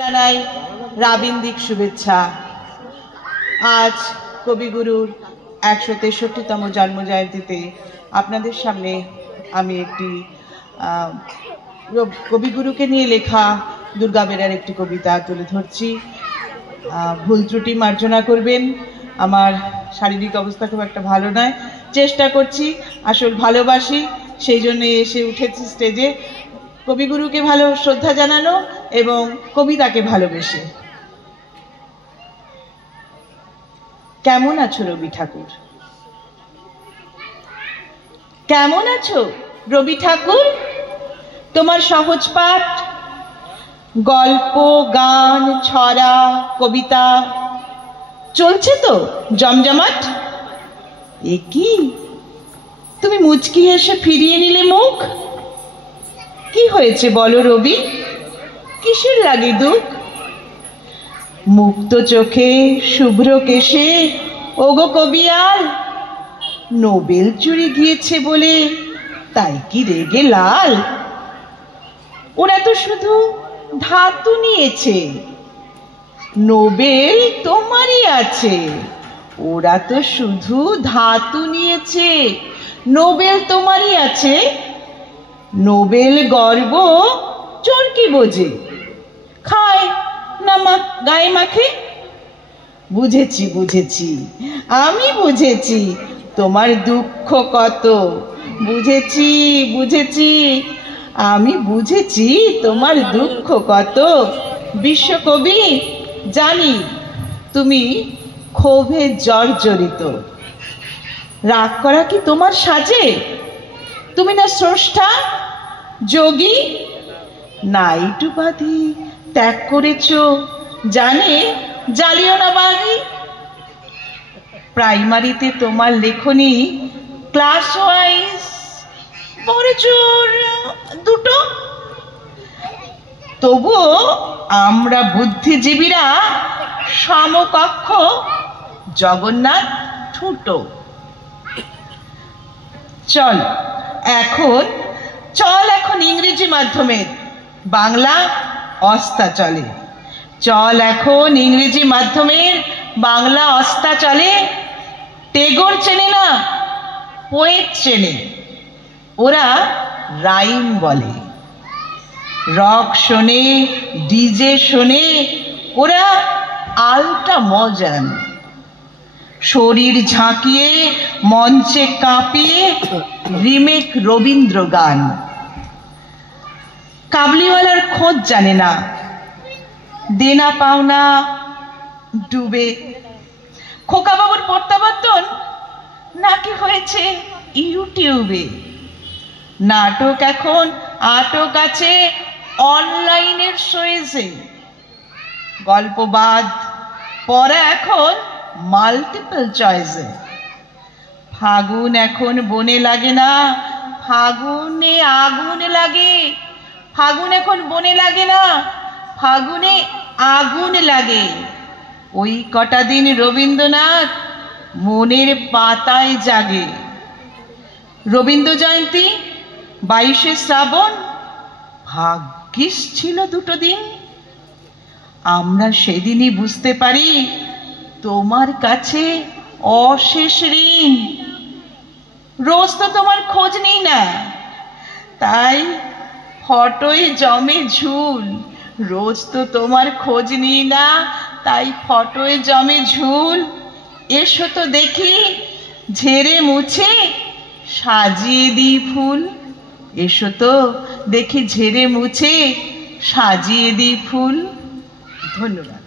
জানাই রাবীন্দ্রিক শুভেচ্ছা। আজ কবিগুরুর ১৬৩তম জন্মজয়ন্তীতে আপনাদের সামনে আমি একটি কবিগুরুকে নিয়ে লেখা দুর্গা বেরার একটি কবিতা তুলে ধরছি। ভুল ত্রুটি মার্জনা করবেন, আমার শারীরিক অবস্থা খুব একটা ভালো নয়, চেষ্টা করছি, আসল ভালোবাসি, সেই জন্য এসে উঠেছি স্টেজে কবিগুরুকে ভালো শ্রদ্ধা জানানো এবং কবিতাকে ভালোবেসে। কেমন আছো রবি ঠাকুর? কেমন আছো রবি ঠাকুর? তোমার সহজ পাঠ, গল্প, গান, ছড়া, কবিতা চলছে তো জমজমাট? এ কি, তুমি মুচকি হেসে ফিরিয়ে নিলে মুখ? কি হয়েছে বলো রবি, কিসের লাগে দুঃখ? মুক্ত চোখে শুভ্র কেশে ওগো কবিয়াল, নোবেল চুরি গিয়েছে বলে তাই কি রেগে লাল? ওরা তো শুধু ধাতু নিয়েছে, নোবেল তোমারই আছে। ওরা তো শুধু ধাতু নিয়েছে, নোবেল তোমারই আছে। নোবেল গর্ব চরকি বোঝে, খায় না গায়ে মাখে। বুঝেছি বুঝেছি, আমি বুঝেছি তোমার দুঃখ কত। বুঝেছি বুঝেছি, আমি বুঝেছি তোমার দুঃখ কত। বিশ্বকবি, জানি তুমি ক্ষোভে জর্জরিত। রাগ করা কি তোমার সাজে? তুমি না স্রষ্টা, যোগী? নাইট উপাধি ত্যাগ করেছ জানে জালিয়ানওয়ালাবাগী। প্রাইমারিতে তোমার লেখনী ক্লাস ওয়াইজ বড় জোর দুটো। তবুও আমরা বুদ্ধিজীবীরা সমকক্ষ জগন্নাথ ঠুটো। চল এখন ইংরেজি মাধ্যমের বাংলা অস্তা চলে। চল এখন ইংরেজি মাধ্যমের বাংলা অস্তা চলে। টেগোর চেনে না, পোয়েট চেনে, ওরা রাইম বলে। রক শোনে, ডিজে শোনে, ওরা আলটা মজান। শরীর ঝাঁকিয়ে মঞ্চে কাঁপিয়ে রিমেক রবীন্দ্র গান। কাবলিওয়ালার খোঁজ জানে না, দেনা পাওনা ডুবে। খোকাবাবুর প্রত্যাবর্তন নাকি হয়েছে ইউটিউবে। নাটক এখন আটক আছে অনলাইনের শোয়েজে। গল্পবাদ পড়া এখন মাল্টিপল চয়েসে। ফাগুন এখন বনে লাগে না, ফাগুনে আগুন লাগে। ফাগুন এখন বনে লাগে না, ফাগুনে আগুন লাগে। ওই কটা দিন রবীন্দ্রনাথ মনের পাতায় জাগে। রবীন্দ্র জয়ন্তী 22শে শ্রাবণ, ভাগ্যিস ছিল দুটো দিন। আমরা সেদিনই বুঝতে পারি তোমার কাছে অশেষ ঋণ। রোজ তো তোমার খোঁজ নেই না, তাই ফটোয় জমে ঝুল। রোজ তো তোমার খোঁজ নিই না, তাই ফটোয় জমে ঝুল। এসো তো দেখি ঝেড়ে মুছে সাজিয়ে দিই ফুল। এসো তো দেখি ঝেড়ে মুছে সাজিয়ে দিই ফুল। ধন্যবাদ।